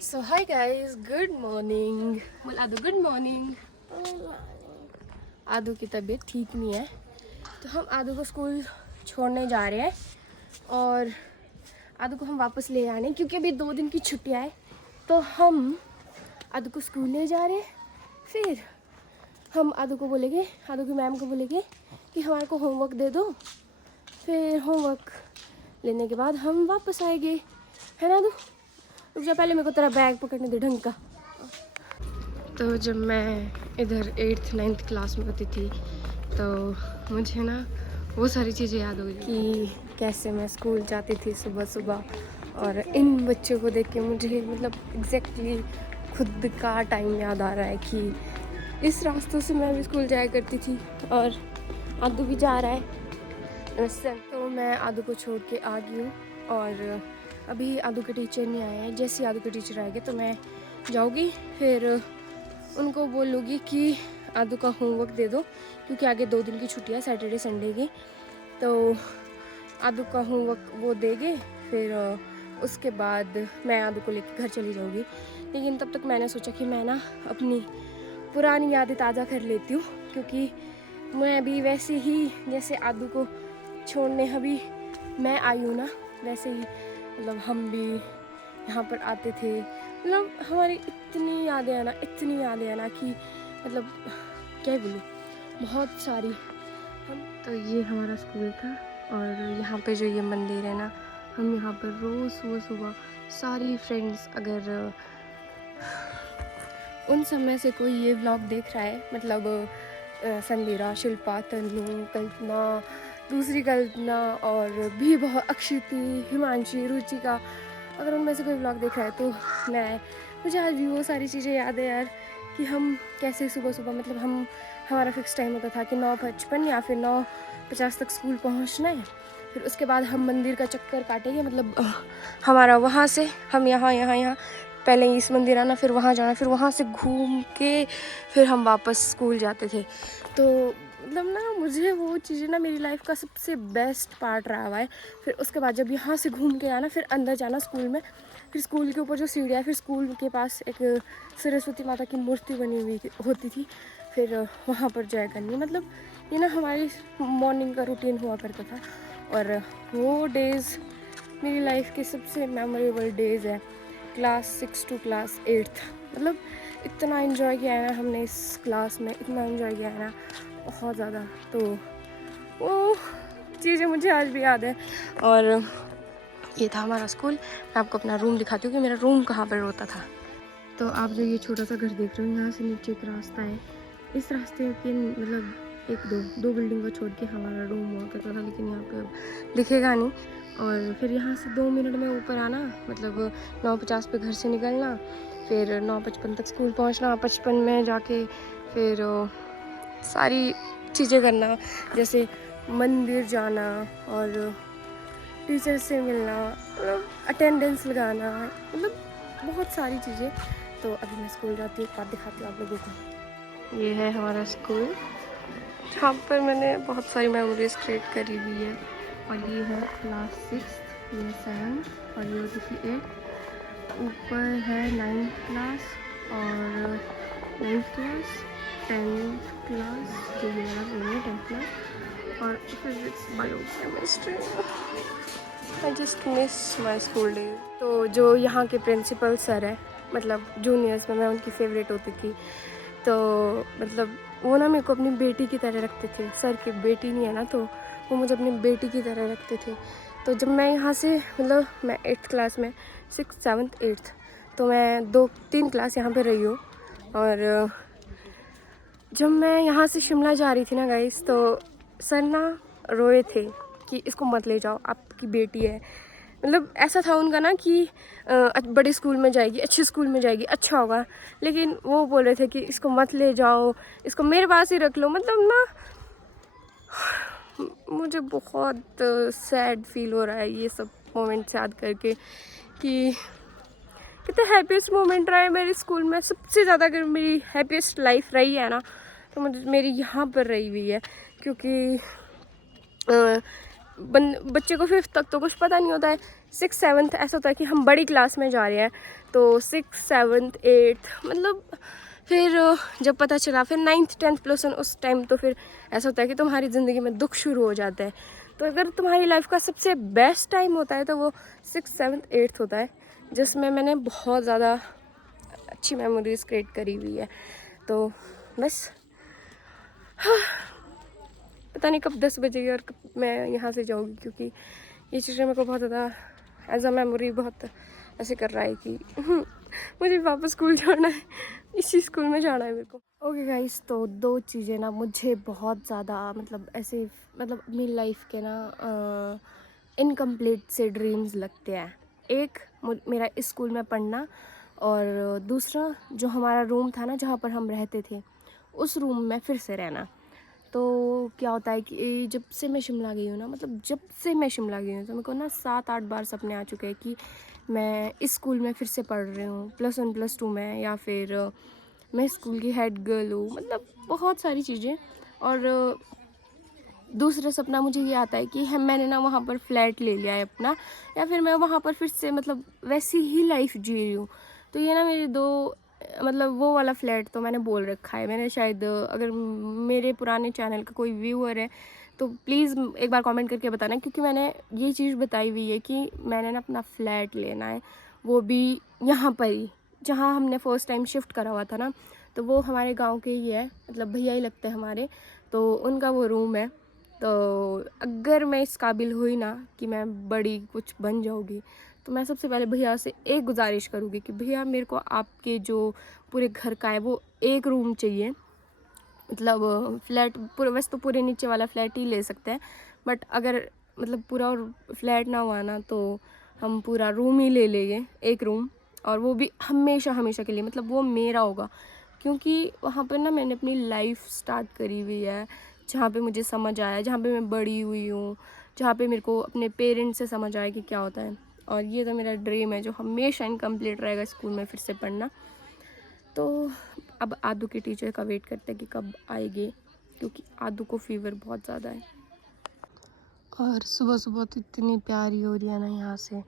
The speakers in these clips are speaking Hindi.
सो हाय गाइस, गुड मॉर्निंग। बोल आदू गुड मॉर्निंग। आदू की तबीयत ठीक नहीं है तो हम आदू को स्कूल छोड़ने जा रहे हैं और आदू को हम वापस ले आने क्योंकि अभी 2 दिन की छुट्टियां है। तो हम आदू को स्कूल ले जा रहे हैं। फिर हम आदू को बोलेंगे, आदू की मैम को बोलेंगे कि हमारे को होमवर्क दे दो। फिर होमवर्क लेने के बाद हम वापस आएंगे, है ना आदू? रुक जा, पहले मेरे को तेरा बैग पकड़ने दे ढंग का। तो जब मैं इधर 8th 9th क्लास में होती थी तो मुझे ना वो सारी चीज़ें याद हो गई कि कैसे मैं स्कूल जाती थी सुबह सुबह। और इन बच्चों को देख के मुझे मतलब एग्जैक्टली खुद का टाइम याद आ रहा है कि इस रास्तों से मैं भी स्कूल जाया करती थी और आदू भी जा रहा है। तो मैं आदू को छोड़ के आ गई हूँ और अभी आदू के टीचर नहीं आए हैं। जैसे आदू के टीचर आएंगे तो मैं जाऊँगी, फिर उनको बोलूँगी कि आदू का होमवर्क दे दो क्योंकि आगे 2 दिन की छुट्टियाँ सैटरडे संडे की। तो आदू का होमवर्क वो देंगे, फिर उसके बाद मैं आदू को लेकर घर चली जाऊँगी। लेकिन तब तक मैंने सोचा कि मैं ना अपनी पुरानी यादें ताज़ा कर लेती हूँ क्योंकि मैं भी वैसे ही जैसे आदू को छोड़ने अभी मैं आई हूँ ना, वैसे ही मतलब हम भी यहाँ पर आते थे। मतलब हमारी इतनी यादें हैं ना कि मतलब क्या ही बोलूँ, बहुत सारी। हम तो ये हमारा स्कूल था और यहाँ पे जो ये मंदिर है ना, हम यहाँ पर रोज़ सुबह सुबह सारी फ्रेंड्स, अगर उन समय से कोई ये व्लॉग देख रहा है, मतलब संदीरा, शिल्पा, तन्नू, कल्पना, दूसरी कल्पना और भी बहुत अक्षिति, हिमांशी, रुचिका, अगर उनमें से कोई व्लॉग देख रहा है तो मुझे आज भी वो सारी चीज़ें याद है यार कि हम कैसे सुबह सुबह, मतलब हमारा फिक्स टाइम होता था कि 9:55 या फिर 9:50 तक स्कूल पहुंचना है। फिर उसके बाद हम मंदिर का चक्कर काटेंगे, मतलब हमारा वहाँ से हम यहाँ पहले इस मंदिर आना, फिर वहाँ जाना, फिर वहाँ से घूम के फिर हम वापस स्कूल जाते थे। तो मतलब ना मुझे वो चीज़ें ना मेरी लाइफ का सबसे बेस्ट पार्ट रहा हुआ है। फिर उसके बाद जब यहाँ से घूम के आना, फिर अंदर जाना स्कूल में, फिर स्कूल के ऊपर जो सीढ़ियाँ, फिर स्कूल के पास एक सरस्वती माता की मूर्ति बनी हुई होती थी, फिर वहाँ पर जय करनी। मतलब ये ना हमारी मॉर्निंग का रूटीन हुआ करता था और वो डेज़ मेरी लाइफ के सबसे मेमोरेबल डेज़ है। क्लास 6 to क्लास 8th, मतलब इतना एंजॉय किया है ना हमने इस क्लास में, इतना एंजॉय किया है ना, बहुत ज़्यादा। तो वो चीज़ें मुझे आज भी याद है। और ये था हमारा स्कूल। मैं आपको अपना रूम दिखाती हूँ कि मेरा रूम कहाँ पर होता था। तो आप जो ये छोटा सा घर देख रहे हो, यहाँ से नीचे एक रास्ता है। इस रास्ते के मतलब दो बिल्डिंग को छोड़ के हमारा रूम हुआ करता था, लेकिन यहाँ पे अब दिखेगा नहीं। और फिर यहाँ से 2 मिनट में ऊपर आना, मतलब 9:50 पे घर से निकलना, फिर 9:55 तक स्कूल पहुँचना, 55 में जाके फिर सारी चीज़ें करना, जैसे मंदिर जाना और टीचर से मिलना, मतलब अटेंडेंस लगाना, मतलब बहुत सारी चीज़ें। तो अभी मैं स्कूल जाती हूँ, एक बार दिखाती हूँ आप लोगों को। ये है हमारा स्कूल जहाँ पर मैंने बहुत सारी मेमोरीज क्रिएट करी हुई है। और ये है क्लास 6, ये 7 और ये होती थी 8। ऊपर है 9th क्लास और 9th क्लास, 10th क्लास, जो ये वाला रूम है 10th क्लास, और physics, bio, chemistry. I just miss my school day. तो जो यहाँ के प्रिंसिपल सर है, मतलब जूनियर्स में मैं उनकी फेवरेट होती थी। तो मतलब वो ना मेरे को अपनी बेटी की तरह रखते थे। सर की बेटी नहीं है ना, तो वो मुझे अपनी बेटी की तरह रखते थे। तो जब मैं यहाँ से, मतलब मैं 8th क्लास में, 6th 7th 8th, तो मैं 2-3 क्लास यहाँ पे रही हूँ। और जब मैं यहाँ से शिमला जा रही थी ना गाइस, तो सर ना रोए थे कि इसको मत ले जाओ, आपकी बेटी है। मतलब ऐसा था उनका ना कि बड़े स्कूल में जाएगी, अच्छे स्कूल में जाएगी, अच्छा होगा। लेकिन वो बोल रहे थे कि इसको मत ले जाओ, इसको मेरे पास ही रख लो। मतलब ना मुझे बहुत सैड फील हो रहा है ये सब मोमेंट्स याद करके कि कितने हैप्पीस्ट मोमेंट रहा है मेरे स्कूल में। सबसे ज़्यादा अगर मेरी हैप्पीस्ट लाइफ रही है ना, तो मुझे मेरी यहाँ पर रही हुई है। क्योंकि बच्चे को 5th तक तो कुछ पता नहीं होता है 6th 7th ऐसा होता है कि हम बड़ी क्लास में जा रहे हैं, तो 6th 7th 8th मतलब फिर जब पता चला फिर 9th 10th प्लस वन, उस टाइम तो फिर ऐसा होता है कि तुम्हारी ज़िंदगी में दुख शुरू हो जाता है। तो अगर तुम्हारी लाइफ का सबसे बेस्ट टाइम होता है तो वो 6th 7th 8th होता है, जिसमें मैंने बहुत ज़्यादा अच्छी मेमोरीज क्रिएट करी हुई है। तो बस पता नहीं कब 10 बजेगी और कब मैं यहाँ से जाऊँगी, क्योंकि ये चीज़ें मेरे को बहुत ज़्यादा एज अ मेमोरी बहुत ऐसे कर रहा है कि मुझे वापस स्कूल जाना है, इसी स्कूल में जाना है मेरे को। ओके गाइस, तो 2 चीज़ें ना मुझे बहुत ज़्यादा मतलब ऐसे मतलब अपनी लाइफ के ना इनकम्प्लीट से ड्रीम्स लगते हैं। एक मेरा इस स्कूल में पढ़ना, और दूसरा जो हमारा रूम था ना जहाँ पर हम रहते थे, उस रूम में फिर से रहना। तो क्या होता है कि जब से मैं शिमला गई हूँ ना, मतलब जब से मैं शिमला गई हूँ तो मेरे को ना 7-8 बार सपने आ चुके हैं कि मैं इस स्कूल में फिर से पढ़ रही हूँ, +1 +2 में, या फिर मैं स्कूल की हेड गर्ल हूँ, मतलब बहुत सारी चीज़ें। और दूसरा सपना मुझे ये आता है कि मैंने ना वहाँ पर फ्लैट ले लिया है अपना, या फिर मैं वहाँ पर फिर से मतलब वैसी ही लाइफ जी रही हूँ। तो ये ना मेरी 2 मतलब वो वाला फ्लैट तो मैंने बोल रखा है। मैंने शायद अगर मेरे पुराने चैनल का कोई व्यूअर है तो प्लीज़ एक बार कमेंट करके बताना, क्योंकि मैंने ये चीज़ बताई हुई है कि मैंने ना अपना फ्लैट लेना है, वो भी यहाँ पर ही जहाँ हमने फ़र्स्ट टाइम शिफ्ट करा हुआ था ना। तो वो हमारे गांव के ही है, मतलब भैया ही लगते हैं हमारे, तो उनका वो रूम है। तो अगर मैं इस काबिल हुई ना कि मैं बड़ी कुछ बन जाऊँगी, तो मैं सबसे पहले भैया से एक गुजारिश करूँगी कि भैया मेरे को आपके जो पूरे घर का है वो एक रूम चाहिए। मतलब फ्लैट पूरा, वैसे तो पूरे नीचे वाला फ्लैट ही ले सकते हैं, बट अगर मतलब पूरा फ्लैट ना हुआ ना तो हम पूरा रूम ही ले लेंगे, एक रूम, और वो भी हमेशा हमेशा के लिए, मतलब वो मेरा होगा। क्योंकि वहाँ पर ना मैंने अपनी लाइफ स्टार्ट करी हुई है, जहाँ पे मुझे समझ आया, जहाँ पे मैं बड़ी हुई हूँ, जहाँ पे मेरे को अपने पेरेंट्स से समझ आया कि क्या होता है। और ये तो मेरा ड्रीम है जो हमेशा इनकम्प्लीट रहेगा, स्कूल में फिर से पढ़ना। तो अब आदू के टीचर का वेट करते हैं कि कब आएंगे, क्योंकि आदू को फीवर बहुत ज़्यादा है। और सुबह सुबह तो इतनी प्यारी हो रही है ना यहाँ से,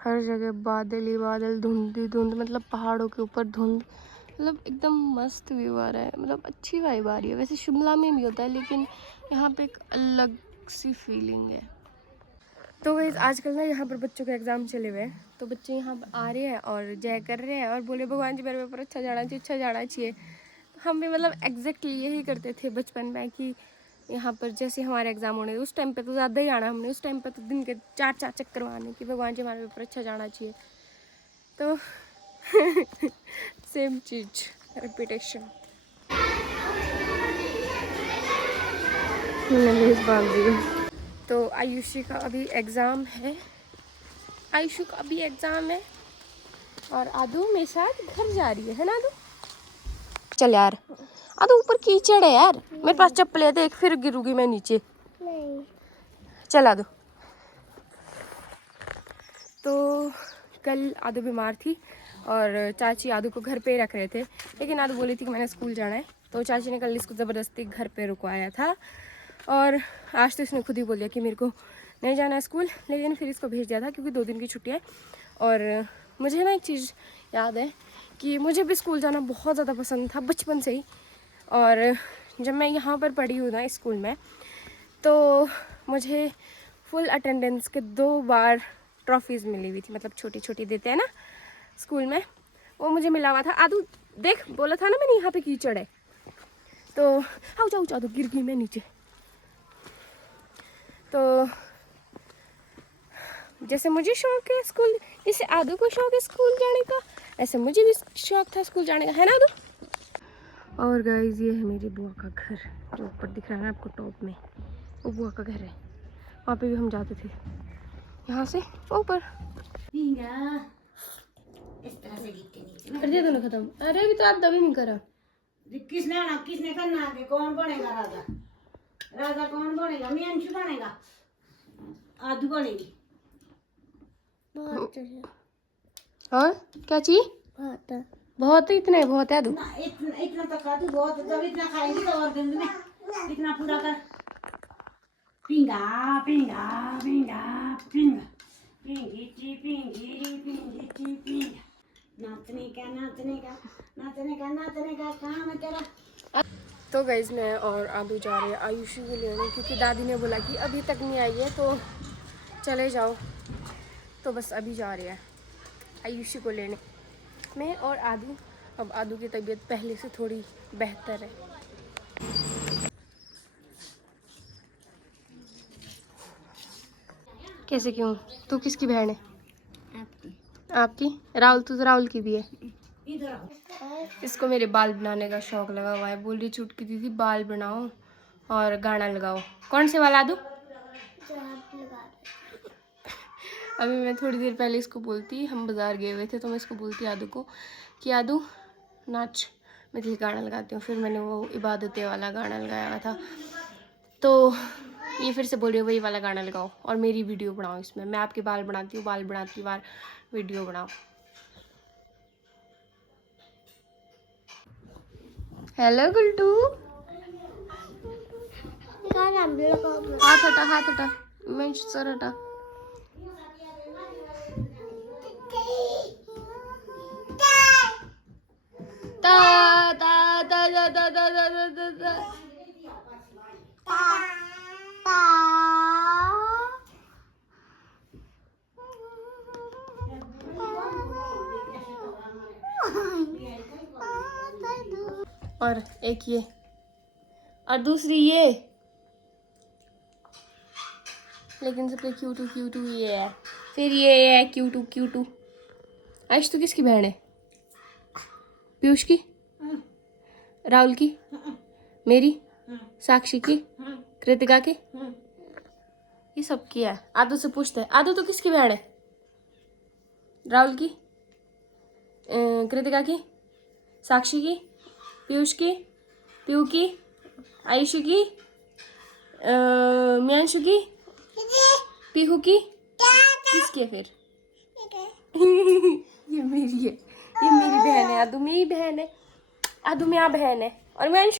हर जगह बादल ही बादल, धुंध ही धुंध, मतलब पहाड़ों के ऊपर धुंध, मतलब एकदम मस्त व्यू आ रहा है, मतलब अच्छी वाइब आ रही है। वैसे शिमला में भी होता है, लेकिन यहाँ पे एक अलग सी फीलिंग है। तो गाइस आजकल ना यहाँ पर बच्चों के एग्ज़ाम चले हुए हैं, तो बच्चे यहाँ पर आ रहे हैं और जय कर रहे हैं और बोले भगवान जी मेरे पेपर अच्छा जाना चाहिए, अच्छा जाना चाहिए। हम भी मतलब एग्जैक्टली यही करते थे बचपन में कि यहाँ पर जैसे हमारे एग्ज़ाम होने, उस टाइम पे तो ज़्यादा ही आना हमने, उस टाइम पे तो दिन के 4-4 चक्कर मारने कि भगवान जी हमारे पेपर अच्छा जाना चाहिए। तो सेम चीज़ रिपीटेशन। तो आयुषी का अभी एग्ज़ाम है, आयुषी का अभी एग्ज़ाम है, और आदू मेरे साथ घर जा रही है ना आदू? चल यार आदू, ऊपर कीचड़ है यार, मेरे पास चप्पल है, देख फिर गिरूंगी मैं नीचे। नहीं चल आदू। तो कल आदू बीमार थी और चाची आदू को घर पे रख रहे थे, लेकिन आदू बोली थी कि मैंने स्कूल जाना है, तो चाची ने कल इसको ज़बरदस्ती घर पे रुकवाया था। और आज तो इसने खुद ही बोल दिया कि मेरे को नहीं जाना है स्कूल, लेकिन फिर इसको भेज दिया था क्योंकि 2 दिन की छुट्टी है। और मुझे ना एक चीज़ याद है कि मुझे भी स्कूल जाना बहुत ज़्यादा पसंद था बचपन से ही। और जब मैं यहाँ पर पढ़ी हूँ ना स्कूल में, तो मुझे फुल अटेंडेंस के 2 बार ट्रॉफीज़ मिली हुई थी, मतलब छोटी छोटी देते हैं ना स्कूल में, वो मुझे मिला हुआ था। आदू देख, बोला था ना मैंने यहाँ पे कीचड़ है, तो आओ जाओ जाओ, गिर गई मैं नीचे। तो जैसे मुझे शौक है स्कूल, जैसे आदू को शौक है स्कूल जाने का, ऐसे मुझे भी शौक था स्कूल जाने का, है ना आदू? और गाइस ये है मेरी बुआ का घर, जो ऊपर दिख रहा है आपको टॉप में, वो बुआ का घर है। वहाँ पे भी हम जाते थे यहाँ से ऊपर। इस तरह से गिरते नीचे कर दिया दोनों खत्म। अरे अभी तो आप दबी नहीं करा। किसने करना आगे? कौन बनेगा राजा? राजा कौन बनेगा? मियांशु बनेगा, आदू बनेगी। और क्या चाहिए? बहुत है, इतने बहुत है आदू। इतना तो खा तू, बहुत जब इतना खाएगी तो और दिन में इतना पूरा कर। पिंगा पिंगा पिंगा पिंगा पिंगी ची नाचने का काम है तेरा। तो गाइज मैं और आदू जा रहे हैं आयुषी को लेने, क्योंकि दादी ने बोला कि अभी तक नहीं आई है तो चले जाओ। तो बस अभी जा रहे हैं आयुषी को लेने, मैं और आदू। अब आदू की तबीयत पहले से थोड़ी बेहतर है। कैसे क्यों? तू किसकी बहन है? आपकी आपकी? राहुल, तू तो राहुल की भी है। इधर आओ। इसको मेरे बाल बनाने का शौक लगा हुआ है। बोल रही चुटकी दीदी बाल बनाओ और गाना लगाओ। कौन से वाला आदू? अभी मैं थोड़ी देर पहले इसको बोलती, हम बाज़ार गए हुए थे तो मैं इसको बोलती आदू को कि आदू नाच, मैं तुझे गाना लगाती हूँ। फिर मैंने वो इबादतें वाला गाना लगाया हुआ था, तो ये फिर से बोल रही है वही वाला गाना लगाओ और मेरी वीडियो बनाओ इसमें। मैं आपके बाल बनाती हूँ, बाल बनाती बार वीडियो बनाओ। हेलो गुल्टू, हाथ हटा, हाथ हटा, मैं सर हटा। ता ता ता ता ता ता ता ता ता। और एक ये, और दूसरी ये, लेकिन सबसे क्यूटू ये है। फिर ये है क्यूटू। आयुष तू किसकी बहन है? पीयूष की, राहुल की, मेरी, साक्षी की, कृतिका की, ये सब की है। आदू से पूछते हैं, आदू तू किसकी बहन है? राहुल की, कृतिका की, साक्षी की, पीयूष की, पीयू की, आयुषी की, मियांशु की, पीहू की, किसकी है फिर? ये मेरी है, ये मेरी बहन है। आदू मेरी बहन है, आदू मेरा बहन है। और मियांशु